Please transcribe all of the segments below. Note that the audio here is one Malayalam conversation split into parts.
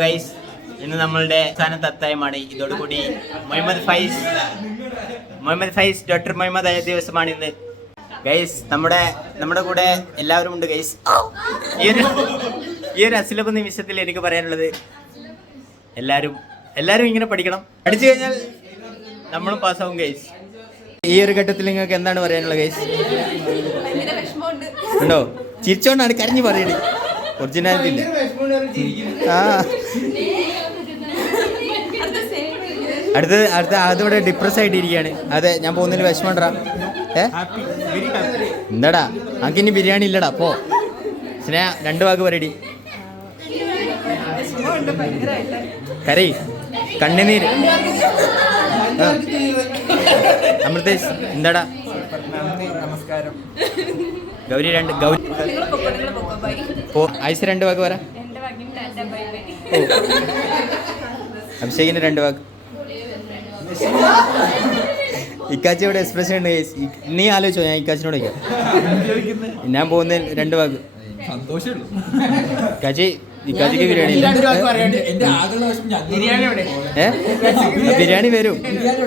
ഗൈസ്, ഇന്ന് നമ്മളുടെ സ്ഥാനത്ത് അത്തായമാണ്. ഇതോടുകൂടി മുഹമ്മദ് ഫൈസ് ഡോക്ടർ മുഹമ്മദ് ആയ ദിവസമാണ് ഇന്ന്. ഗൈസ്, നമ്മുടെ കൂടെ എല്ലാവരും ഉണ്ട്. ഗൈസ്, ഈ ഒരു അസുലഭ നിമിഷത്തിൽ എനിക്ക് പറയാനുള്ളത്, എല്ലാവരും ഇങ്ങനെ പഠിക്കണം. പഠിച്ചു കഴിഞ്ഞാൽ നമ്മളും പാസ്സാവും. ഗൈസ്, ഈ ഒരു ഘട്ടത്തിൽ നിങ്ങൾക്ക് എന്താണ് പറയാനുള്ളത്? ഗൈസ് ഉണ്ടോ? ചിരിച്ചോണ്ടാണ് കരഞ്ഞു പറയുന്നത്. ഒറിജിനാലിറ്റി ഇല്ല. അടുത്ത അതിവിടെ ഡിപ്രസ് ആയിട്ട് ഇരിക്കുകയാണ്. അതെ, ഞാൻ പോകുന്നതിൽ വിഷമണ്ടാ. എന്താടാ, നമുക്കിനി ബിരിയാണി ഇല്ലടാ. പോ സ്നേഹ, 2 വാക്ക് പറയടി. കരയി, കണ്ണുനീര്. അമൃതേഷ്, എന്താടാ? നമസ്കാരം. ഗൗരി ആയിഷ 2 വാക്ക് പറ. അഭിഷേകിന് 2 വാക്ക്. ഇക്കാച്ചിയുടെ എക്സ്പ്രഷൻ ഉണ്ട്. നീ ആലോചിച്ചോ, ഞാൻ ഇക്കാച്ചിനോട് ഞാൻ പോകുന്നതിൽ 2 വാക്ക്. ഇക്കാച്ചിക്ക് ബിരിയാണി വരും.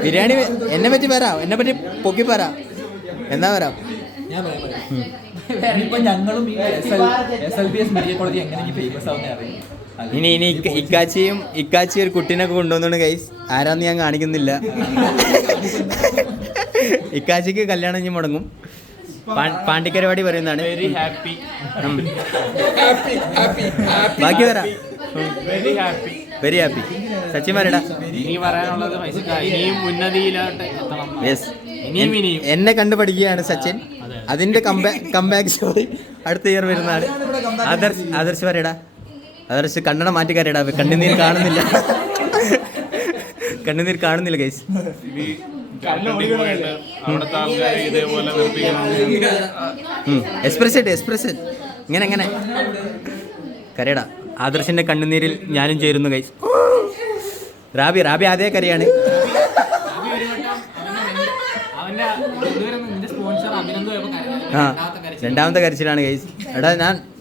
ബിരിയാണി എന്നെ പറ്റി പറ, എന്നെ പറ്റി പൊക്കി പറ. എന്നാ വരാം. ഇനി ഇക്കാച്ചി ഒരു കുട്ടീനൊക്കെ കൊണ്ടുവന്നോണ്ട് ഗൈസ്, ആരാന്ന് ഞാൻ കാണിക്കുന്നില്ല. ഇക്കാച്ചിക്ക് കല്യാണം ഇനി മുടങ്ങും. പാണ്ടിക്കരവാടി പറയുന്നതാണ്. Very happy. ബാക്കി വരാം. Very happy. സച്ചിൻ പറയടാ. എന്നെ കണ്ടു പഠിക്കുകയാണ് സച്ചിൻ. അതിന്റെ കംബാക്ക് സ്റ്റോറി അടുത്ത ഇയർ വരുന്നതാണ്. ആദർശ് പറയടാ. ആദർശ് കണ്ണട മാറ്റി കരയടാ. കണ്ണുനീർ കാണുന്നില്ല ഗൈസ്. എക്സ്പ്രസ് ഇങ്ങനെ കരയടാ. ആദർശിന്റെ കണ്ണുനീരിൽ ഞാനും ചേരുന്നു ഗൈസ്. റാബി അതേ കരയാണ്. ആ, 2ാമത്തെ കരച്ചിലാണ് ഗൈസ്. എടാ,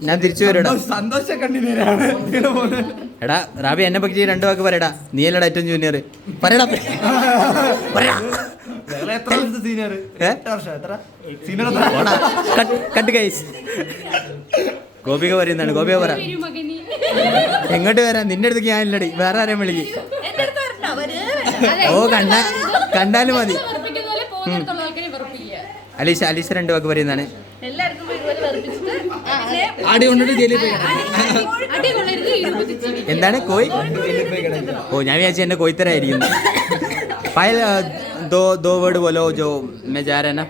ഞാൻ തിരിച്ചു വരും. എടാ റാബി, എന്നെ പറ്റി 2 വാക്ക് പറയടാ. നീ അല്ലടാ ഏറ്റവും ജൂനിയർ. പറയടാ. Cut guys. ഗോപിക പറയുന്നതാണ്. ഗോപിക പറ. എങ്ങോട്ട് വരാം? നിന്റെ അടുത്തേക്ക് ഞാനില്ലടി. വേറെ ആരെയും വിളിക്കും. ഓ, കണ്ടാലും മതി. അലീഷ 2 വാക്ക് പറയുന്നതാണ്. എന്താണ് കോയ്? ഓ, ഞാൻ വിചാരിച്ചു എന്നെ കോയിത്തരായിരിക്കുന്നു. പായൽ दो वर्ड बोलो जो मैं जा रहा है ना.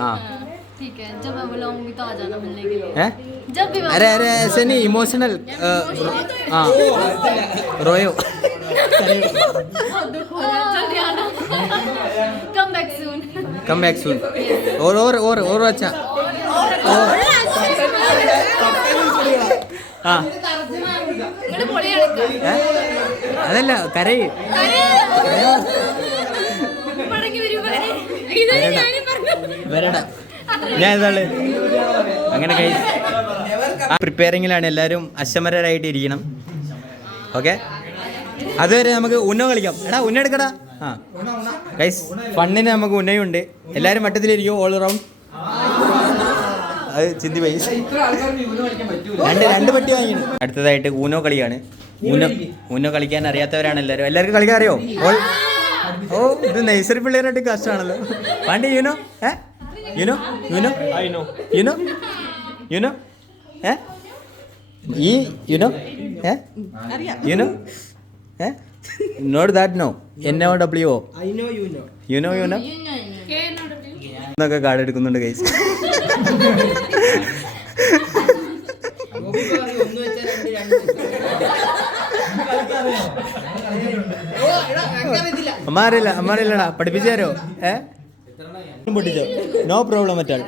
हाँ ठीक है, जब मैं बुलाऊंगी तो आ जाना मिलने के लिए. जब भी अरे ऐसे नहीं, इमोशनल. हाँ, रोयो. Come back soon. और अच्छा. हाँ, അതല്ല കരയി. വരടാ. ഞാൻ ഏതാള് അങ്ങനെ ഗൈസ് പ്രിപ്പയറിങ്ങിലാണ്. എല്ലാവരും അശമരായിട്ട് ഇരിക്കണം. ഓക്കെ, അതുവരെ നമുക്ക് ഉന്നോ കളിക്കാം. എടാ, ഉന്ന എടുക്കടാ. ആ ഗൈസ്, ഫണ്ണിന് നമുക്ക് ഉന്നയുണ്ട്. എല്ലാവരും വട്ടത്തിലിരിക്കും. All round. അത് ചിന്തി പോയി. 2 പട്ടി വാങ്ങിയാണ്. അടുത്തതായിട്ട് ഊനോ കളിയാണ്. ഊനോ കളിക്കാൻ അറിയാത്തവരാണ് എല്ലാവർക്കും കളിക്കാൻ അറിയോ? ഓ, ഇത് നഴ്സറി പിള്ളേരായിട്ട് കഷ്ടമാണല്ലോ. Pandi UNO not that no. NOWO UNO എന്നൊക്കെ കാർഡ് എടുക്കുന്നുണ്ട് ഗൈസ്. അമ്മാരില്ലടാ. പഠിപ്പിച്ചു തരോ? പൊട്ടിച്ചോ? നോ പ്രോബ്ലം മറ്റാൾ.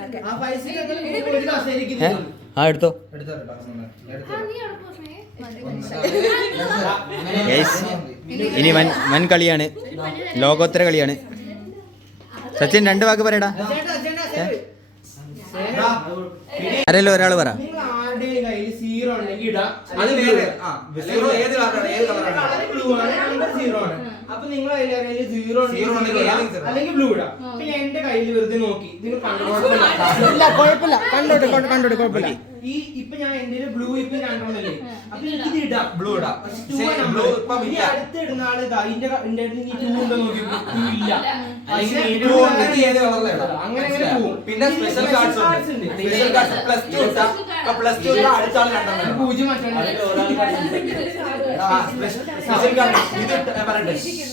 ആ, എടുത്തോ. ഇനി വൻ കളിയാണ്. ലോകോത്തര കളിയാണ്. സച്ചിൻ 2 വാക്ക് പറയടാ. ആരെല്ലോ ഒരാൾ പറ. സീറോ ഉണ്ടെങ്കിൽ ഇടാം. അത് വേറെ സീറോ ഏത് കളറാണ് ഏത് കളറാണ് ബ്ലൂ ആണ്, നമ്പർ സീറോ ആണ്. അപ്പൊ നിങ്ങൾ അതിൽ സീറോ അല്ലെങ്കിൽ ബ്ലൂ ഇടാം. പിന്നെ എന്റെ കയ്യിൽ വെറുതെ നോക്കി നിങ്ങൾ കുഴപ്പമില്ല, കണ്ടോട്ടെ കുഴപ്പമില്ല. ഈ ഇപ്പൊ ഞാൻ എന്റെ ബ്ലൂ ഇപ്പൊ രണ്ടെണ്ണല്ലേ, അപ്പൊ എനിക്കിത് ഇടാം. ബ്ലൂ ഇടാം. ബ്ലൂ ഇനി അടുത്ത് ഇടുന്ന ആള് ഇതാ ഇതിന്റെ ടൂ ഉണ്ടോ നോക്കി, ടൂ ഇല്ല. അങ്ങനെ പോകും. പിന്നെ സ്പെഷ്യൽ കാർഡ്സ് ഉണ്ട്. സ്പെഷ്യൽ കാർഡ്സ് പ്ലസ് ടു അടുത്ത ആൾ രണ്ടെണ്ണം. പൂജ്യം മാറ്റണം. സ്പെഷ്യൽ കാർഡ്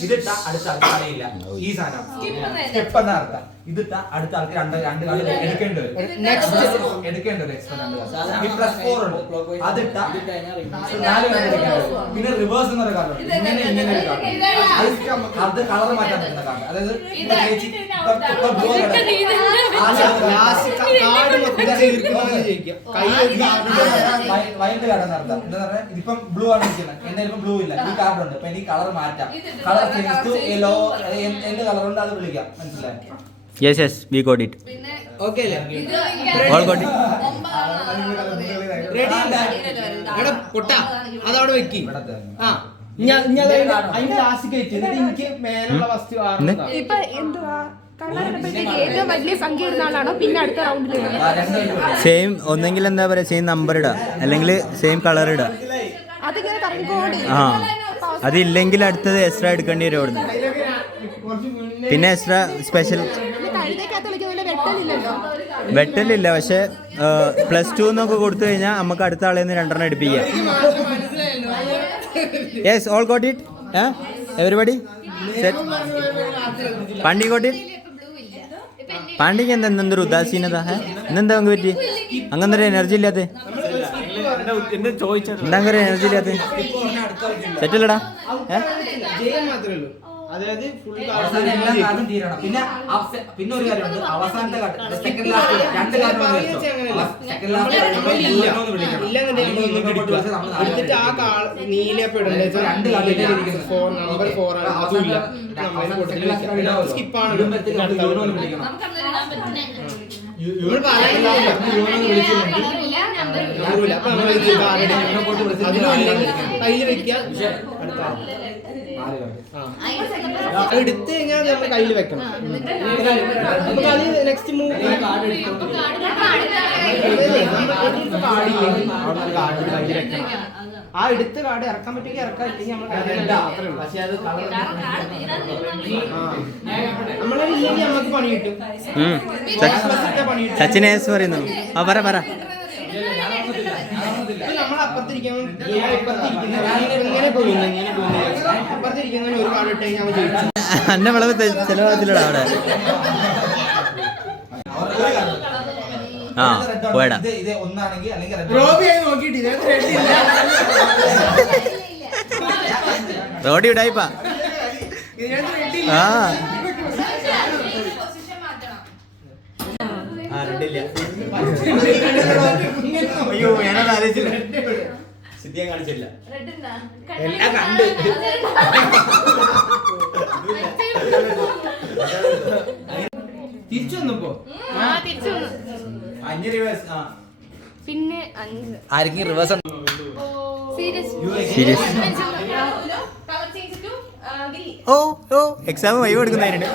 ഇതിട്ട അടുത്ത ആൾക്ക് കളിയില്ല. ഈ സാധനം സ്റ്റെപ്പ് എന്ന അർത്ഥം. ഇതിട്ട അടുത്ത ആൾക്ക് രണ്ട് കാർഡ് എടുക്കേണ്ടി വരും. എടുക്കേണ്ടി വരും. ഈ പ്ലസ് 4 ഉണ്ട്. അതിട്ട 4 കാർഡ് എടുക്കേണ്ടി വരും. പിന്നെ റിവേഴ്സ് എന്നൊരു കാർഡ് ഉണ്ട്. ഇങ്ങനെ ഒരു കാർഡ്. അത് കളർ മാറ്റാൻ പറ്റുന്ന കാർഡ്. അതായത് വൈകിട്ട് കാർഡ് നടത്താം. എന്താ പറയാ, ഇതിപ്പം ബ്ലൂ ആണ് ഇരിക്കുന്നത്. എന്റെ ഇപ്പം ബ്ലൂ ഇല്ല, ഈ കാർഡ് ഉണ്ട്. അപ്പൊ എനിക്ക് കളർ മാറ്റാം. Colour change to yellow. എന്ത് കളർ ഉണ്ട് അത് വിളിക്കാം. മനസ്സിലായി? Yes, we got it. Okay അല്ലേ? All got it. റെഡി എടാ പൊട്ടാ അതവിടെ വെക്കി. ആ അതിന്റെ ലാസ്റ്റ് കയറ്റി എന്നിട്ട് എനിക്ക് മേലുള്ള വസ്തു ഇപ്പൊ എന്തുവാ ഏറ്റവും വലിയ സംഖ്യ ഇടുന്ന ആളാണോ പിന്നെ അടുത്ത റൗണ്ടിൽ സെയിം ഒന്നെങ്കിൽ എന്താ പറയാ സെയിം നമ്പർ ഇടാ, അല്ലെങ്കിൽ സെയിം കളർ ഇടാ. അതിങ്ങനെ കറങ്ങിക്കൊണ്ട് ആ അതില്ലെങ്കിൽ അടുത്തത് എക്സ്ട്രാ എടുക്കേണ്ടി വരും അവിടുന്ന്. പിന്നെ എക്സ്ട്രാ സ്പെഷ്യൽ വെട്ടലില്ല, പക്ഷെ +2 എന്നൊക്കെ കൊടുത്തു കഴിഞ്ഞാൽ നമുക്ക് അടുത്ത ആളെ നിന്ന് 2 എടുപ്പിക്കാം. Yes, all got it. Everybody set. Pandi got it. പാണ്ടിക്ക് എന്തൊരു ഉദാസീനത. ഇന്നെന്താ അങ്ങ് പറ്റി? അങ്ങനൊരു എനർജി ഇല്ലാത്ത എന്താ അങ്ങനെ എനർജി ഇല്ലാത്ത സെറ്റല്ലടാ. അതായത് ഫുൾ അവസാനം എല്ലാ കാർഡും തീരണം. പിന്നെ ഒരു കാര്യമുണ്ട്, അവസാനത്തെ കാർഡ് സെക്കൻഡ് ലാസ്റ്റ് രണ്ട് കാർഡ് എടുത്തിട്ട് ആ നീലപ്പെടേണ്ട രണ്ട് നമ്പർ 4 ആണ്. അതുമില്ല, സ്കിപ്പാണ്. കയ്യിൽ വെക്കുക. എടുത്തു കഴിഞ്ഞാൽ നമ്മൾ കയ്യിൽ വെക്കണം. നമുക്ക് അത് നെക്സ്റ്റ് മൂവ് ആ എടുത്ത കാർഡ് ഇറക്കാൻ പറ്റുമെങ്കിൽ ഇറക്കാൻ, ഇല്ലെങ്കിൽ നമ്മളില്ലെങ്കിൽ നമുക്ക് പണി കിട്ടും. സച്ചിനേസ് പറയുന്നു. ആ പറ നമ്മളപ്പുറത്തിരിക്കാൻ ഇങ്ങനെ പോകുന്നു അപ്പുറത്തിരിക്കുന്നതിന് ഒരു കാർഡ് ഇട്ട് കഴിഞ്ഞാൽ ജയിച്ചു. അന്നെ വിളവ് ചെലവാകത്തില്ലടാ അവിടെ. ആ പോയടാ. റോഡി ഇടായിപ്പാ. അയ്യോ ഞാനത് ആലോചിച്ചില്ല, സിദ്ധിയെ കാണിച്ചില്ല. എല്ലാം കണ്ട് തിരിച്ചു വന്നപ്പോ 5 റിവേഴ്സ്. പിന്നെ 5 ആരെങ്കിലും റിവേഴ്സ് സീരിയസ്. ഓ എക്സാം വൈവ് എടുക്കുന്നതിനുണ്ട്.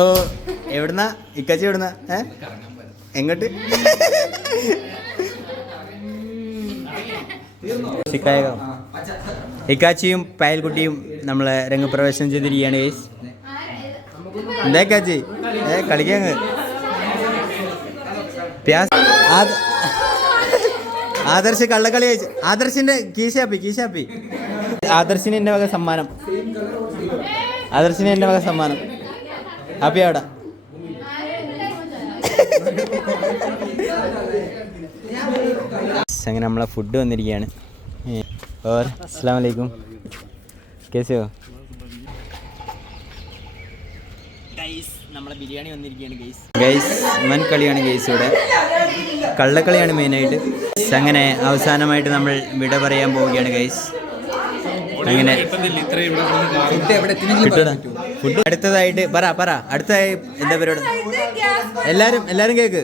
ഓ എവിടുന്നാ ഇക്കാച്ചി? എവിടുന്നാ? എങ്ങോട്ട്? ഇക്കാച്ചിയും പായൽക്കുട്ടിയും നമ്മളെ രംഗപ്രവേശനം ചെയ്തിരിക്കുകയാണ്. എന്താ ഇക്കാച്ചി കളിക്കാങ്ങ് ആദർശ് കള്ളക്കളി അയച്ചു. ആദർശിന്റെ കീശാപ്പി. ആദർശിന് എന്റെ വക സമ്മാനം. ഹാപ്പി ആവടാ. അങ്ങനെ നമ്മളെ ഫുഡ് വന്നിരിക്കുകയാണ്. അസ്സലാമു അലൈക്കും. കേസോ നമ്മളെ ബിരിയാണി വന്നിരിക്കുകയാണ് ഗൈസ്. വൻ കളിയാണ് ഗൈസ്. ഇവിടെ കള്ളക്കളിയാണ് മെയിനായിട്ട്. അങ്ങനെ അവസാനമായിട്ട് നമ്മൾ വിട പറയാൻ പോവുകയാണ് ഗൈസ്. അങ്ങനെ കിട്ടടാ ഫുഡ് അടുത്തതായിട്ട് പറ അടുത്തതായി എന്താ പരിപാടി? എല്ലാരും കേക്ക്.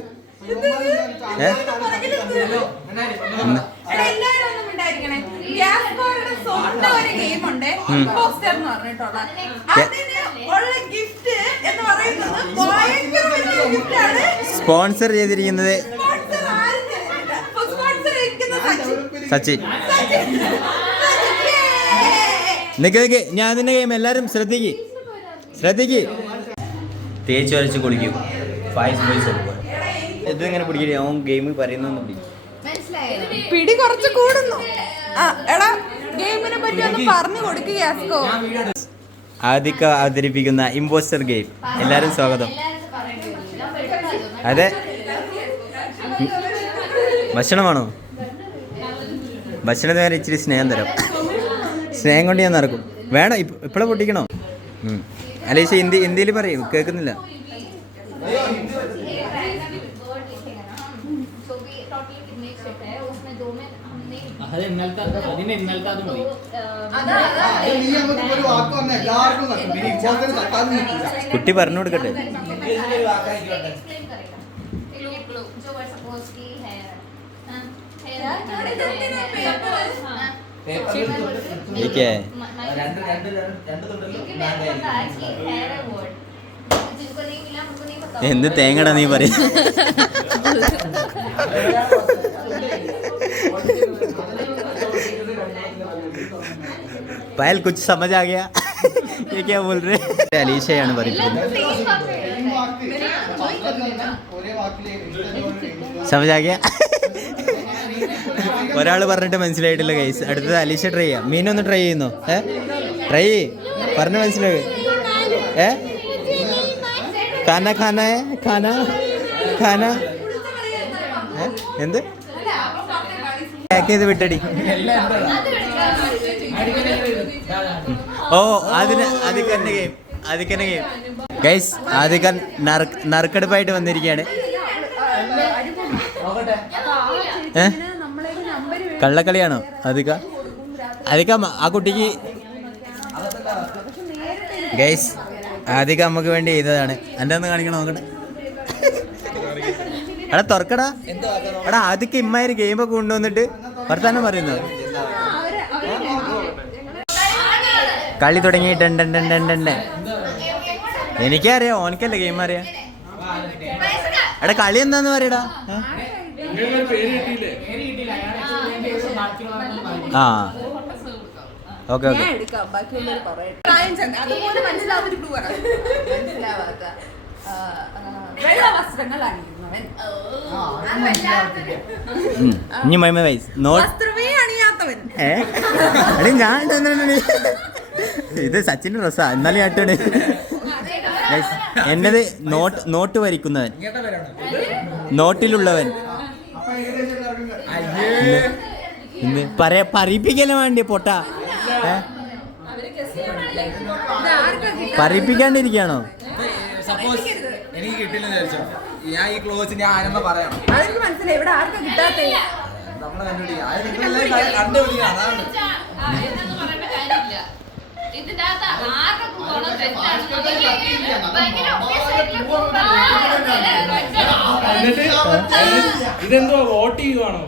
സ്പോൺസർ ചെയ്തിരിക്കുന്നത് സച്ചിൻ. നിക്ക് ഞാൻ അതിന്റെ ഗെയിം എല്ലാരും ശ്രദ്ധിക്ക്. തേച്ച് വരച്ച് കുളിക്കും. ഇതിങ്ങനെ പിടിക്കരുത്. അവൻ ഗെയിം പറയുന്നൊന്നും പിടിക്കും. പിടി കുറച്ച് കൂടുന്നു. എടാ ഗെയിമിനെ പറ്റി ഒന്ന് പറഞ്ഞു കൊടുക്കുക. ആദിക്ക അവതരിപ്പിക്കുന്ന ഇമ്പോസ്റ്റർ ഗെയിം. എല്ലാരും സ്വാഗതം. അതെ, ഭക്ഷണമാണോ? ഭക്ഷണത്തിന് വരെ ഇച്ചിരി സ്നേഹം തരാം. സ്നേഹം കൊണ്ട് ഞാൻ നടക്കും. വേണം ഇപ്പോഴെ പൊട്ടിക്കണോ? അലീഷ ഹിന്ദിയിൽ പറയും, കേൾക്കുന്നില്ല. കുട്ടി പറഞ്ഞു കൊടുക്കട്ടെ. എന്ത് തേങ്ങടാ നീ പറയും? पायल कुछ समझ आ गया? ये क्या बोल रहे? അലീഷയാണ് പറയുന്നത്. समझ आ गया? ഒരാൾ പറഞ്ഞിട്ട് മനസ്സിലായിട്ടില്ല ഗൈസ്. അടുത്തത് അലീഷ ട്രൈ ചെയ്യാം. മീനൊന്ന് ട്രൈ ചെയ്യുന്നോ? ട്രൈ പറഞ്ഞ് മനസ്സിലായി. ഖാന ഖാന ഖാന ഖാന എന്ത് പാക്ക് ചെയ്ത് വിട്ടടി. ഓ അതിക്കന്നെ ഗെയിം ഗൈസ്. ആദ്യം നറുക്കെടുപ്പായിട്ട് വന്നിരിക്കുകയാണ്. കള്ളക്കളിയാണോ അതിക്ക? ആ കുട്ടിക്ക് ഗൈസ് ആദ്യം നമുക്ക് വേണ്ടി ചെയ്തതാണ്. എൻ്റെ ഒന്ന് കാണിക്കണം, നോക്കട്ടെ. എടാ തുറക്കടാ. എടാ ആദ്യമൊക്കെ ഇമ്മാതിരി ഗെയിമൊക്കെ കൊണ്ടുവന്നിട്ട് വർത്താനം പറയുന്നു. കളി തുടങ്ങിയിട്ടുണ്ടെ. എനിക്കറിയാം, ഓനക്കല്ലേ ഗെയിം അറിയാം. എടാ കളി എന്താന്ന് പറയടാ. ആ ഓക്കെ. ഇനി മൈമ വൈസ് ഞാൻ ഇത് സച്ചിന്റെ ഡ്രസ്സാ. എന്നാലും ഞാട്ടാണ് എന്നത്. നോട്ട് വരിക്കുന്നവൻ, നോട്ടിലുള്ളവൻ. പറയിപ്പിക്കല്ലേ വേണ്ടി പൊട്ട. പറയിപ്പിക്കാണ്ടിരിക്കുകയാണോ? സപ്പോസ് എനിക്ക് കിട്ടില്ലെന്ന് വിചാരിച്ചോ, ഞാൻ ഈ ക്ലോസ് ഞാൻ ആരംഭം പറയണം. മനസ്സിലായി ഇവിടെ ആർക്കും കിട്ടാത്ത നമ്മളെ കണ്ടുപിടിക്കുക. അതാണ് ഇതെന്തോ വോട്ട് ചെയ്യുവാണോ?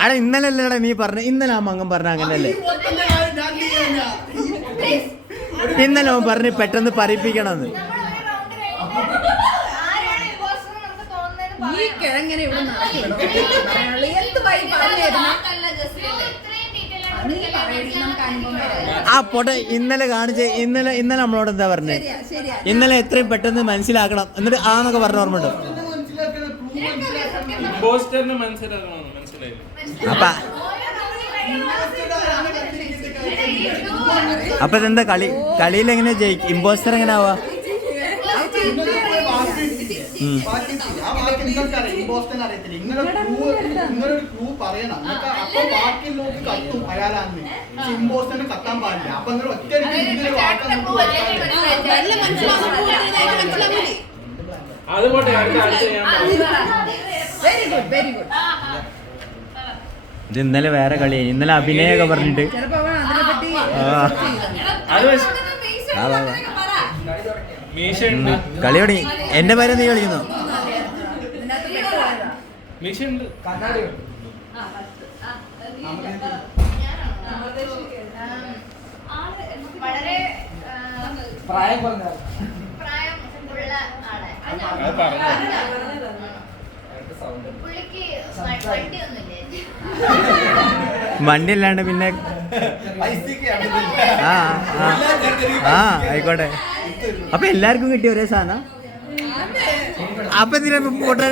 ആടെ ഇന്നലെ അല്ലേടാ നീ പറഞ്ഞ. ഇന്നലെ ആ മങ്ങൻ പറഞ്ഞ അങ്ങനല്ലേ? ഇന്നലെ അവൻ പറഞ്ഞ് പെട്ടെന്ന് പറയിപ്പിക്കണമെന്ന്. ആ പൊട്ടെ ഇന്നലെ കാണിച്ച് ഇന്നലെ നമ്മളോട് എന്താ പറഞ്ഞേ? ഇന്നലെ എത്രയും പെട്ടെന്ന് മനസ്സിലാക്കണം എന്നിട്ട് ആന്നൊക്കെ പറഞ്ഞ ഓർമ്മയുണ്ടോ? അപ്പൊ ഇതെന്താ കളിയിൽ എങ്ങനെ ജയിക്കും? ഇമ്പോസ്റ്റർ എങ്ങനെ ആവാ? ഇത് ഇന്നലെ വേറെ കളി. ഇന്നലെ അഭിനയൊക്കെ പറഞ്ഞിട്ട് വാ വാ വാ മീശ ഉണ്ട്. കളി തുടങ്ങി. എന്റെ പേര് നീ കളിക്കുന്നു. മീശ ഉണ്ട്. കണ്ണാടി വളരെ പ്രായം പറഞ്ഞ പ്രായമുള്ള ആളെ അത് പറഞ്ഞു. പുള്ളിക്ക് വണ്ടിയൊന്നുമില്ലേ? വണ്ടി അല്ലാണ്ട് പിന്നെ ആ ആ ആ ആയിക്കോട്ടെ. അപ്പൊ എല്ലാവർക്കും കിട്ടിയ ഒരേ സാധനം. അപ്പൊ എന്തിനാ ഫോട്ടോ?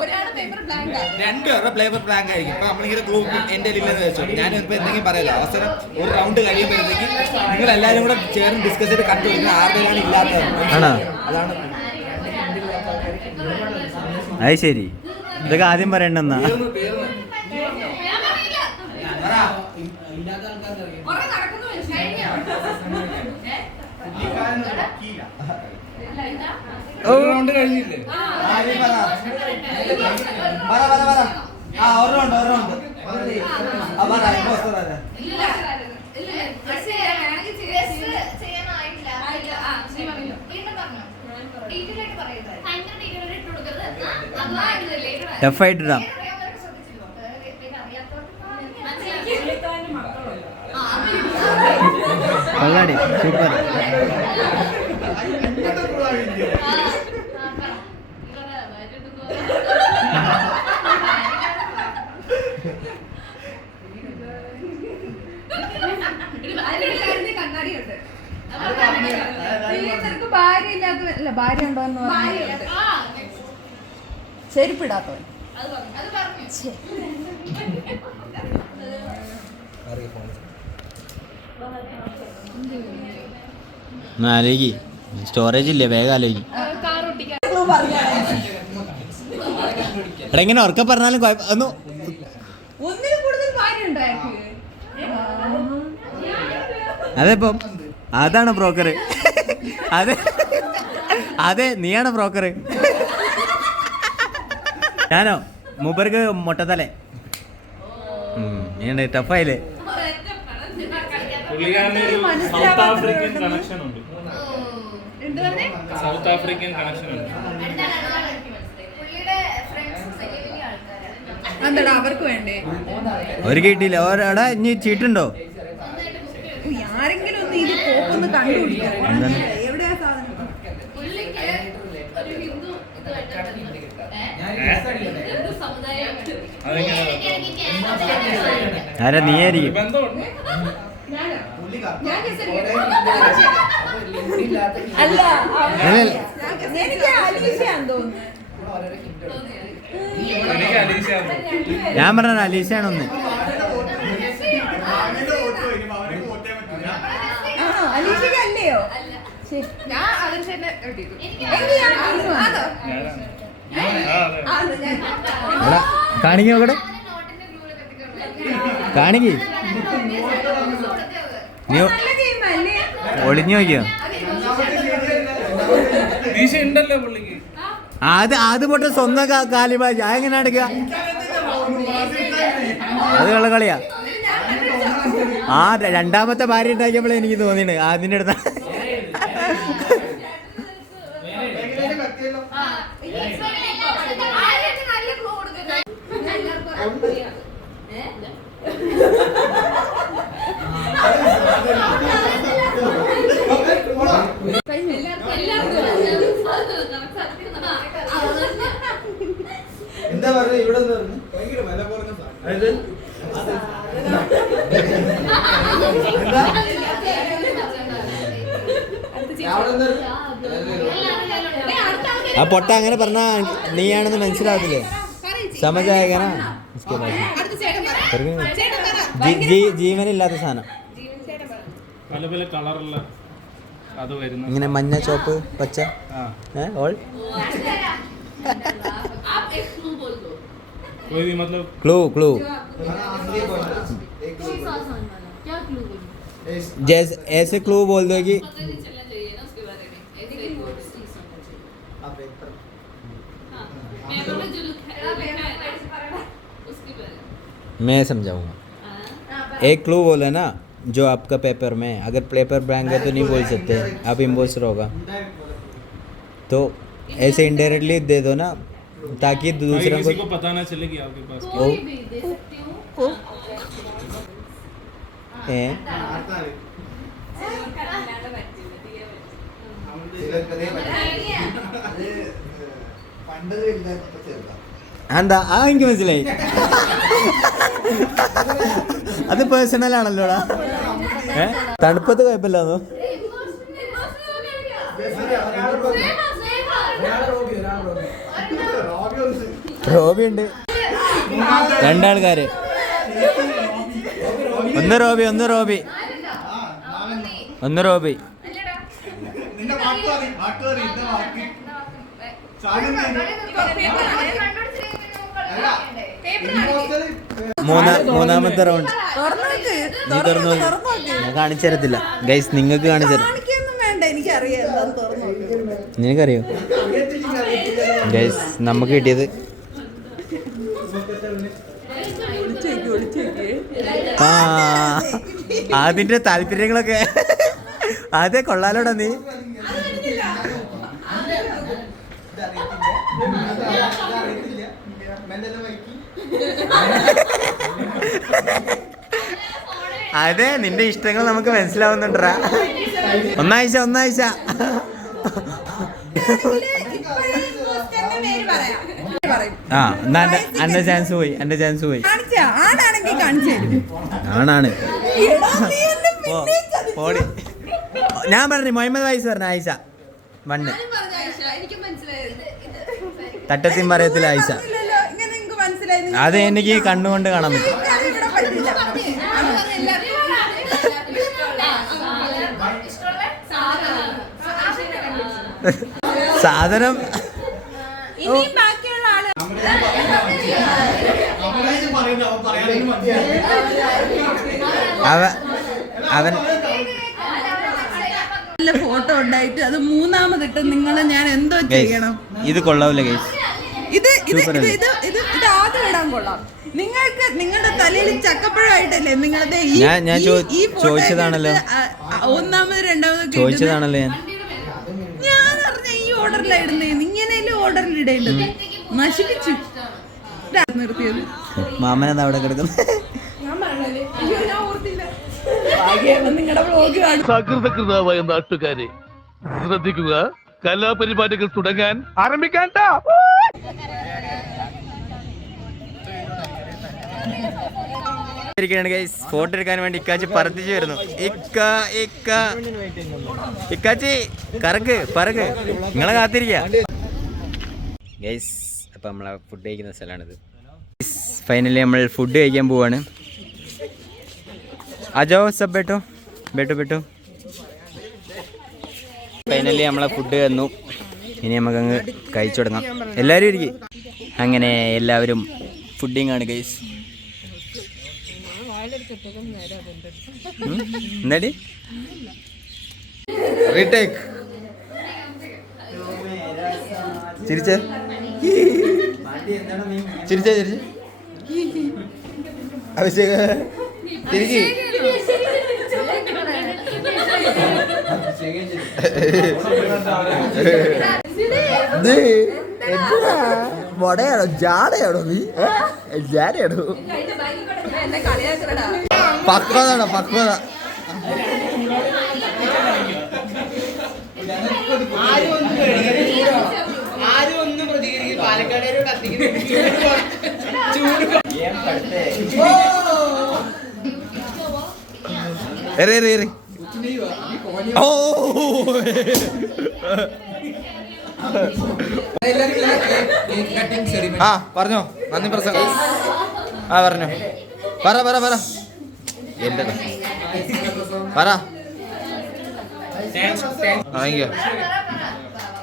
ഒരാള് പേപ്പർ ബ്ലാങ്ക് രണ്ടുപേരുടെ ഫ്ലേവർ ബ്ലാങ്ക് ആയിരിക്കും. ഇപ്പൊ നമ്മളിങ്ങനെ ഗ്രൂപ്പ് എന്റെ ഇല്ലെന്ന് വെച്ചു. ഞാൻ ഇപ്പൊ എന്തെങ്കിലും പറയല്ലോ, അവസരം ഒരു റൗണ്ട് കഴിയുമ്പോഴത്തേക്ക് നിങ്ങൾ എല്ലാവരും കൂടെ ചേർന്ന് ഡിസ്കസ് ചെയ്ത് കണ്ടുപിടിക്കുന്ന ആരുടെയാണ് ഇല്ലാത്തത്. ആണോ? അതാണ് അത് ശരി. ഇതൊക്കെ ആദ്യം പറയണ്ടെന്നാ. ഒരു റൗണ്ട് കഴിഞ്ഞില്ലേ? ടഫായിട്ടിടാം. കൊള്ളാടി, സൂപ്പർ. കണ്ണാടിയുണ്ട്. ഭാര്യ ഇല്ലാത്തവല്ല, ഭാര്യ ഉണ്ടോ എന്ന് പറഞ്ഞിട്ടുണ്ട്. ചെരുപ്പിടാത്തവൻ. ഛെ. ആലോചിക്ക്, സ്റ്റോറേജ് ഇല്ലേ, വേഗം ആലോചിക്കും. എടാ ഇങ്ങനെ ഉറക്കെ പറഞ്ഞാലും ഒന്നും. ഒന്നിനും കൂടുതൽ ഭാര്യ ഉണ്ടായിരിക്കും. അതെപ്പം അതാണ് ബ്രോക്കർ. അതെ അതെ, നീയാണ് ബ്രോക്കർ. ഞാനോ? മൂപ്പർക്ക് മൊട്ടത്തലേ. നീ ടഫായില്ലേ? പുള്ളിക്കാരന് ഒരു സൗത്ത് ആഫ്രിക്കൻ കണക്ഷൻ ഉണ്ട്. സൗത്ത് ആഫ്രിക്കൻ കണക്ഷൻ ഉണ്ട്. പുള്ളിയുടെ ഫ്രണ്ട്സ് വലിയ വലിയ ആൾക്കാരാണ്. എന്താടാ അവർക്ക് വേണ്ടേ? ഒരു കിട്ടിയില്ല. ഒരാടാ ഇനി ചീട്ടുണ്ടോ? ആരെങ്കിലും ഒന്ന് ഇത് പോക്കൊന്ന് കണ്ടുപിടിക്കാം. എന്താണ്? എവിടെയാ സാധനം? പുള്ളിക്ക് ഒരു ഹിന്ദു ഇതുമായിട്ടുണ്ട്. ഹിന്ദു സമുദായം. ആരാ? നീ ആയിരിക്കും. ബന്ധമുണ്ട്. അല്ല, അല്ലല്ല. എനിക്ക് അലീഷയാന്ന് തോന്നുന്നു. എനിക്ക് അലീഷയാന്ന് തോന്നുന്നു. ഞാൻ പറഞ്ഞ അലീഷയാണൊന്ന്. അലീഷയ്ക്ക് അല്ലയോ? ഞാൻ അതിന് തന്നെ എടാ കാണിക്ക് നോക്കട്ടെ, കാണിക്ക്. നീ ഒളിഞ്ഞു നോക്കിയോ? മീശ ഉണ്ടല്ലോ പുള്ളിക്ക്. അത് പൊട്ട സ്വന്തം കാലിബാജ്. അതെങ്ങനെ എടുക്കുക? അത് കള്ളക്കളിയാ. ആ രണ്ടാമത്തെ ഭാര്യ ഉണ്ടാക്കിയപ്പോഴേ എനിക്ക് തോന്നിയാണ് അതിൻ്റെ അടുത്ത. എന്താ പറഞ്ഞ ഇവിടെ ഭയങ്കര വില കുറഞ്ഞ സാധനം. ആ പൊട്ട അങ്ങനെ പറഞ്ഞാ നീയാണെന്ന് മനസ്സിലാവത്തില്ലേ? സമജായകനാ ജീവനില്ലാത്ത സാധനം. പല പല കളറുള്ള അത് വരുന്ന ഇങ്ങനെ മഞ്ഞ, ചോപ്പ്, പച്ച. ഓൾ कोई भी मतलब क्लू क्लू जैसे ऐसे क्लू बोल दो कि मैं समझाऊंगा. एक क्लू बोले ना, जो आपका पेपर में अगर पेपर ब्लैंक है तो नहीं बोल सकते आप इम्पोस्टर होगा तो ऐसे इनडायरेक्टली दे दो ना ताकि भाई दूसरों किसी को को पता ना चले कि आपके पास क्या कोई भी दे सकती हूँ ഏ? എന്താ ആ എനിക്ക് മനസ്സിലായി അത് പേഴ്സണൽ ആണല്ലോടാ തണുപ്പത്ത് കുഴപ്പമില്ലാന്നോ റോബി ഉണ്ട് രണ്ടാൾക്കാര് ഒന്ന് റോബി ഒന്ന് റോബി ഒന്ന് റോബി മൂന്നാമത്തെ റൗണ്ട് നീ തുറന്നു ഞാൻ കാണിച്ചു തരത്തില്ല ഗൈസ് നിങ്ങൾക്ക് കാണിച്ചു തരാം കാണിക്കൊന്നും വേണ്ട, എനിക്കറിയാം എന്താന്ന് തുറന്നു നോക്ക്. നിനക്കറിയോ ഗൈസ് നമുക്ക് കിട്ടിയത് ആ അതിന്റെ താല്പര്യങ്ങളൊക്കെ അതെ കൊള്ളാലോടാ നീ അതെ നിന്റെ ഇഷ്ടങ്ങൾ നമുക്ക് മനസ്സിലാവുന്നുണ്ടാ ഒന്നാഴ്ച ആ എന്നാ എന്റെ ചാൻസ് പോയി കാണിച്ചാ? ആണാണെങ്കിൽ കാണിച്ചു തരും. ആണാണ് എടാ, നീ എന്നെ പിന്നെ ഓടി ഞാൻ പറഞ്ഞു മുഹമ്മദ് വൈസ് പറഞ്ഞ ആയിഷ മണ്ണ് എനിക്ക് മനസ്സിലായത് തട്ടത്തിമറയത്തിലെ ആയിഷ പറഞ്ഞില്ലല്ലോ. ഇങ്ങനെ നിങ്ങക്ക് മനസ്സിലായി? നിങ്ങൾ അത് എനിക്ക് കണ്ണുകൊണ്ട് കാണാൻ പറ്റും ഇവിടെ പറ്റില്ല. സാധനം ഇനി ബാക്കിയുള്ള ആള് അവൻ നല്ല ഫോട്ടോ ഉണ്ടായിട്ട് അത് മൂന്നാമതിട്ട് നിങ്ങളെ ഞാൻ എന്തോ ചെയ്യണം? ഇത് കൊള്ളാവില്ല ഗൈസ് ഇത് ഇത് Super ഇത് അല്ലേ? ഇത് ഇത് ഇത് ആദ്യം ഇടാൻ കൊള്ളാം. നിങ്ങൾക്ക് നിങ്ങളുടെ തലയിൽ ചക്കപ്പഴമായിട്ടല്ലേ നിങ്ങളുടെ ഞാൻ ചോദിച്ചതാണല്ലോ. ഒന്നാമത് രണ്ടാമത് ചോദിച്ചതാണല്ലോ ഞാൻ പറഞ്ഞ ഈ ഓർഡറിലാണ് ഇടുന്നേന്ന്. ഇങ്ങനെയല്ലേ ഓർഡറിൽ ഇടേണ്ടത്? നശിപ്പിച്ചു നിർത്തിയത്. മാമനെന്താ അവിടെ കിടക്കുന്നത് നിങ്ങളുടെ വ്ളോഗ് കാണും. സകൃതകൃതമായ നാട്ടുകാരെ ശ്രദ്ധിക്കുക, കലാപരിപാടികൾ തുടങ്ങാൻ ആരംഭിക്കാൻ. ഫോട്ടോ എടുക്കാൻ വേണ്ടി ഇക്കാച്ചി പറത്തിച്ചു വരുന്നു. ഇക്കാച്ചി കറക്ക് പറക്ക് നിങ്ങളെ കാത്തിരിക്കുക ഗൈസ്. അപ്പം നമ്മളെ ഫുഡ് കഴിക്കുന്ന സ്ഥലമാണിത്. ഫൈനലി നമ്മൾ ഫുഡ് കഴിക്കാൻ പോവാണ്. അജോ സബ് ബേട്ടോ ഫൈനലി നമ്മളെ ഫുഡ് തന്നു. ഇനി നമുക്കങ്ങ് കഴിച്ചു തുടങ്ങാം. എല്ലാവരും ഇരിക്കും. അങ്ങനെ എല്ലാവരും ഫുഡിങ് ആണ് ഗൈസ്. എന്താടി റീടേക്ക് ചിരിച്ചേ അഭിഷേക് തിരികെ വടയാണോ ജാടയാണോ നീ ജാടയാണോ പക്വതാണോ പക്വത ആരും ഒന്നും പ്രതികരിക്കും. പാലക്കാട് കത്തിക്കുന്ന ഓ ആ പറഞ്ഞോ നന്ദി പ്രസംഗം. ആ പറഞ്ഞോ പറ എന്റെ പറ.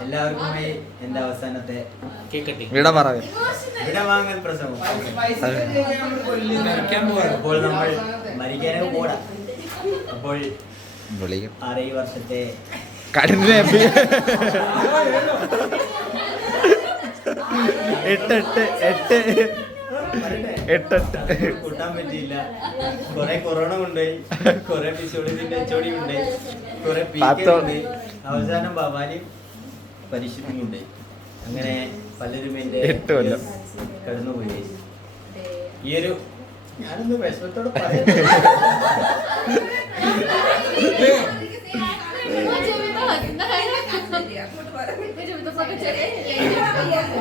എല്ലാവർക്കും എന്റെ അവസാനത്തെ വിട പറവേ വിടവാങ്ങൽ പ്രസംഗം. അപ്പോൾ നമ്മൾ മരിക്കാനൊക്കെ പോടാ. അപ്പോൾ 6 വർഷത്തെ കഠിന എട്ട് കൂട്ടാൻ പറ്റിയില്ല. കൊറേ കൊറോണ കൊണ്ടുപോയി, കൊറേ പിസോഡിന്റെ HOD കൊണ്ടുപോയി, കൊറേ PK കൊണ്ടുപോയി, അവസാനം ഭവാനി പരിശുദ്ധി കൊണ്ടുപോയി. അങ്ങനെ പലരും എന്റെ 8 കൊല്ലം കടന്നുപോയി. ഈ ഒരു ഞാനൊന്ന് വിഷമത്തോടെ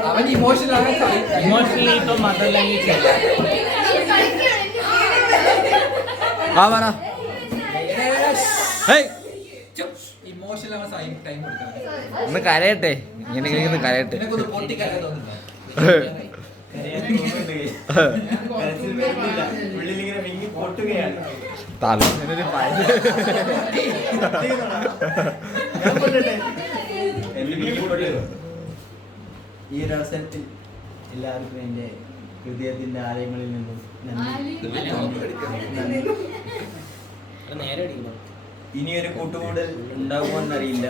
അവൻ ഇമോഷണൽ ഇമോഷണലി ഇപ്പൊ മദർ ലാംഗ്വേജ് ഇമോഷണൽ ടൈം കൊടുക്കണം. ഒന്ന് കരയട്ടെ, ഇങ്ങനെ കരയട്ടെ. നിനക്കൊന്ന് പൊട്ടിക്കരയാൻ തോന്നുന്നു. ഉള്ളിലിങ്ങനെ മിങ്ങി പൊട്ടുകയാണ്. ഈ ഒരു അവസരത്തിൽ എല്ലാവർക്കും എൻ്റെ ഹൃദയത്തിന്റെ ആലയങ്ങളിൽ നിന്നും ഇനിയൊരു കൂട്ടുകൂടൽ ഉണ്ടാകുമോ എന്നറിയില്ല.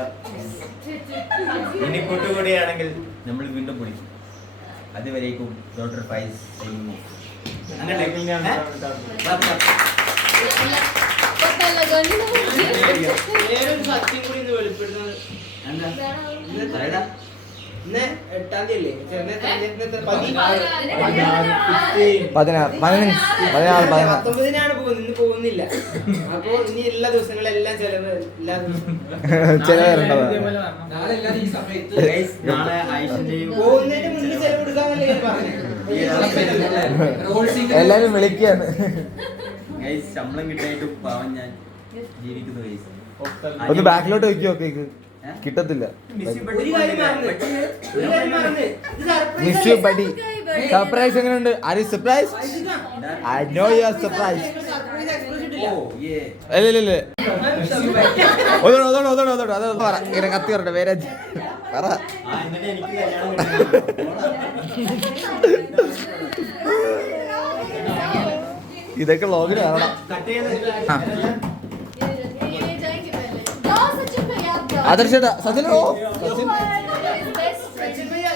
ഇനി കൂട്ടുകൂടിയാണെങ്കിൽ നമ്മൾ വീണ്ടും പൊളിക്കും. അതുവരേക്കും ഡോക്ടർ ഫൈസ് ചെയ്യുന്നു. വേറൊരു സത്യം കൂടി ഇന്ന് വെളിപ്പെടുത്തുന്നത്. ഇന്ന് 8-ാം തീയതി അല്ലേ? 19-നാണ് പോകുന്നത്, ഇന്ന് പോകുന്നില്ല. അപ്പൊ ഇനി എല്ലാ ദിവസങ്ങളെല്ലാം ചെലവ് എല്ലാ നാളെ എല്ലാവരും ഈ സമയത്ത് നാളെ ആയിഷിന്റെയും പോകുന്നതിന് മുന്നിൽ ചെലവ് കൊടുക്കാന്നല്ലേ ഞാൻ പറഞ്ഞത്. എല്ലാരും വിളിക്കാണ്. ഗൈസ് ശമ്പളം കിട്ടായിട്ട് പാവം ഞാൻ ജീവിക്കുന്നു ഗൈസ്. ഒന്ന് ബാക്കിലോട്ട് വെക്കി നോക്കേക്ക്, കിട്ടത്തില്ല. ഒരു കാര്യം മറന്ന്. ഇത് മിസ് യു ബഡി. സർപ്രൈസ് എങ്ങനെയുണ്ട്? Are you surprise? I know you are surprise. ഇല്ല ഒന്നോട് അത് പറ. ഇങ്ങനെ കത്തി പറട്ടെ, വേറെ പറ. എന്നിട്ട് എനിക്ക് കല്യാണം ഇതൊക്കെ ലോഗിന് കാണണം. ആദർശേട്ടാ, Sachin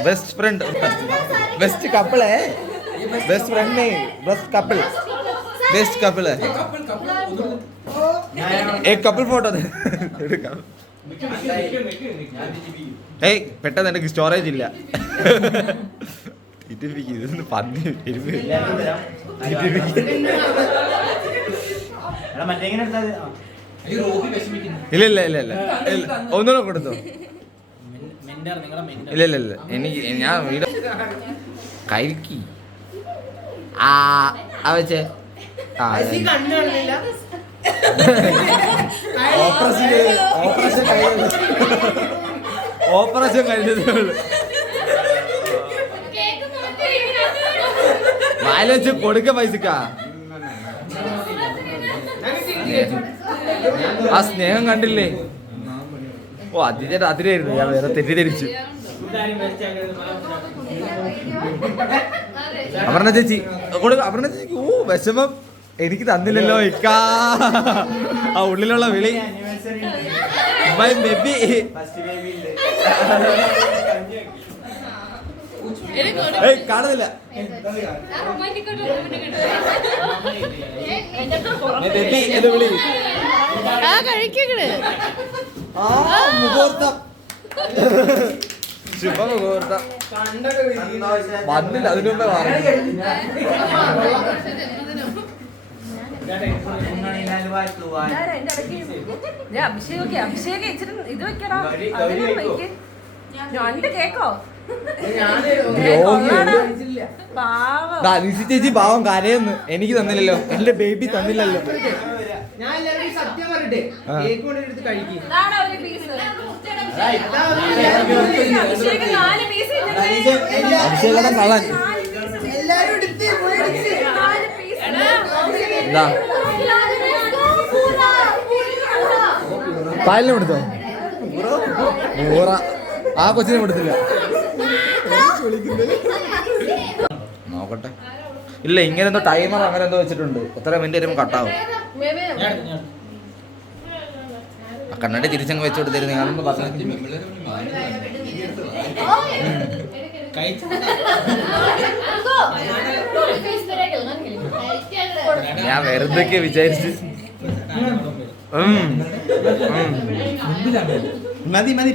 best friend, best couple है, बेस्ट फ्रेंड नहीं, बेस्ट कपल है. एक कपल फोटो दे. ഏയ് പെട്ടെന്ന് എനിക്ക് സ്റ്റോറേജ് ഇല്ല. ഇതൊന്ന് പന്നി ഇല്ല ഒന്നുകൂടെ കൊടുത്തോ. ഇല്ല എനിക്ക് ഞാൻ വീട് കൈക്ക് വെച്ചേ. കണ്ണു കാണില്ല. ഓപ്പറേഷൻ കഴിഞ്ഞതേ ഉള്ളൂ. വായിൽ വെച്ച് കൊടുക്ക പൈസക്കാ. ആ സ്നേഹം കണ്ടില്ലേ? ഓ അതിരായിരുന്നു, ഞാൻ വേറെ തെറ്റിദ്ധരിച്ചു. അപർണ ചേച്ചി കൊടുക്ക. അപർണ ചേച്ചിക്ക് ഓ വിഷമം, എനിക്ക് തന്നില്ലല്ലോ ഇക്കാ. ആ ഉള്ളിലുള്ള വിളി മൈ ബേബി. ഏയ് കാണുന്നില്ല. ബേബി എന്ന് വിളി. മുഹൂർത്തം, ശുഭമുഹൂർത്തം വന്നില്ല, അതിനു മുമ്പേ പറഞ്ഞു. അഭിഷേക് ഇച്ചിരി ഇത് വെക്കടാ, രണ്ട് കേക്കോ. നിസി ചേച്ചി പാവം കരയൊന്ന്, എനിക്ക് തന്നില്ലല്ലോ, എന്റെ ബേബി തന്നില്ലല്ലോ. ഞാൻ എല്ലാവരും സത്യം പറയട്ടെ, കേക്ക് കൊണ്ട് എടുത്ത് കഴിക്കും. അഭിഷേകടൻ കള്ളൻ. എന്താ പാലിനെ കൊടുത്തോ? ഊറ ആ കൊച്ചിനെ കൊടുത്തില്ല. നോക്കട്ടെ. ഇല്ല, ഇങ്ങനെ എന്തോ ടൈമർ അങ്ങനെ എന്തോ വെച്ചിട്ടുണ്ട്. എത്ര മിനിറ്റ് വരുമ്പോൾ കട്ടാവും. കണ്ണാടി തിരിച്ചങ്ങ് വെച്ച് കൊടുത്തിരുന്നു. ഞാനൊന്ന് പറഞ്ഞു. ഞാൻ വെറുതെ വിചാരിച്ചു. മതി മതി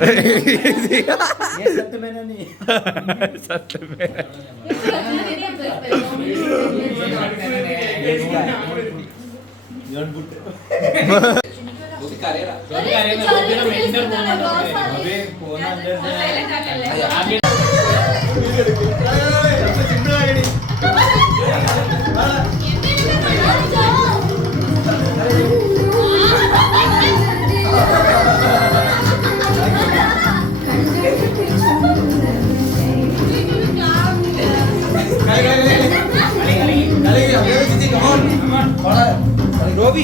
റോബി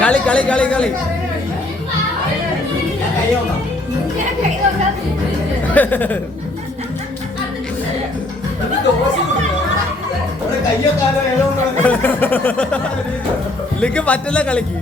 കളി കളി കളി കളി ഇല്ലെങ്കിൽ പറ്റില്ല കളിക്ക്.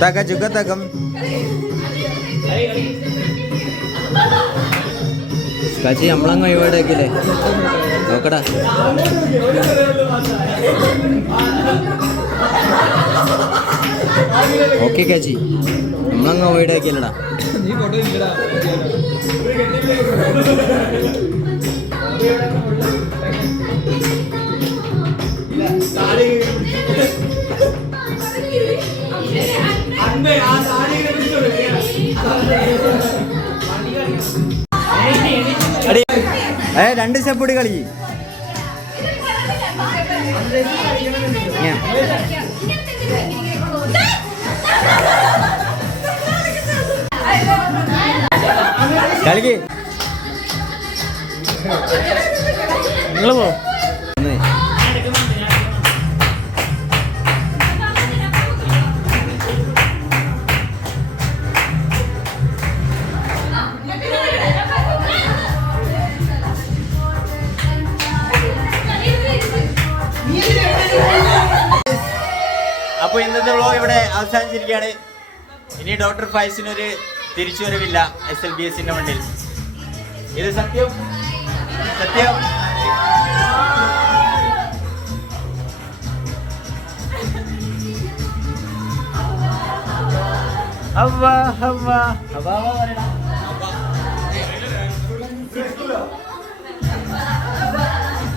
Taka juga takam. Kaji നമ്മളങ്ങ് ഒഴിവാക്കില്ലേ നോക്കടാ. ഓക്കെ കാജി നമ്മളങ്ങ് ഒഴിവാക്കില്ലടാ. രണ്ട് സ്റ്റെപ്പ് കൂടി കളി. കളിക്ക് നിങ്ങൾ പോ. അപ്പോൾ ഇന്നത്തെ വ്ളോഗ് ഇവിടെ അവസാനിച്ചിരിക്കുകയാണ്. ഇനി ഡോക്ടർ ഫൈസിനൊരു തിരിച്ചുവരവില്ല SLBSന്റെ മണ്ടിൽ. ഇത് സത്യം സത്യം.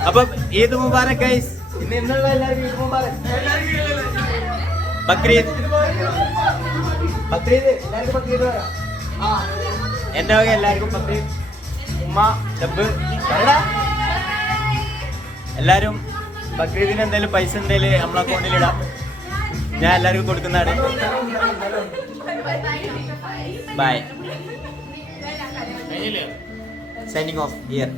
അപ്പം ഈദ് മുബാറക് ഗൈസ്. ഇന്നുള്ള എല്ലാവർക്കും ഈദ് മുബാറക്. ബക്രീദ് ബക്രീദ് എല്ലാവർക്കും ബക്രീദ് പറയാം. എൻ്റെ വക എല്ലാവർക്കും ബക്രീദ്. ഉമ്മ ഡബ് എല്ലാവരും ബക്രീദിന് എന്തെങ്കിലും പൈസ എന്തെങ്കിലും നമ്മളെ അക്കൗണ്ടിൽ ഇടാം. ഞാൻ എല്ലാവർക്കും കൊടുക്കുന്നതാണ്. ബൈ. Signing off here.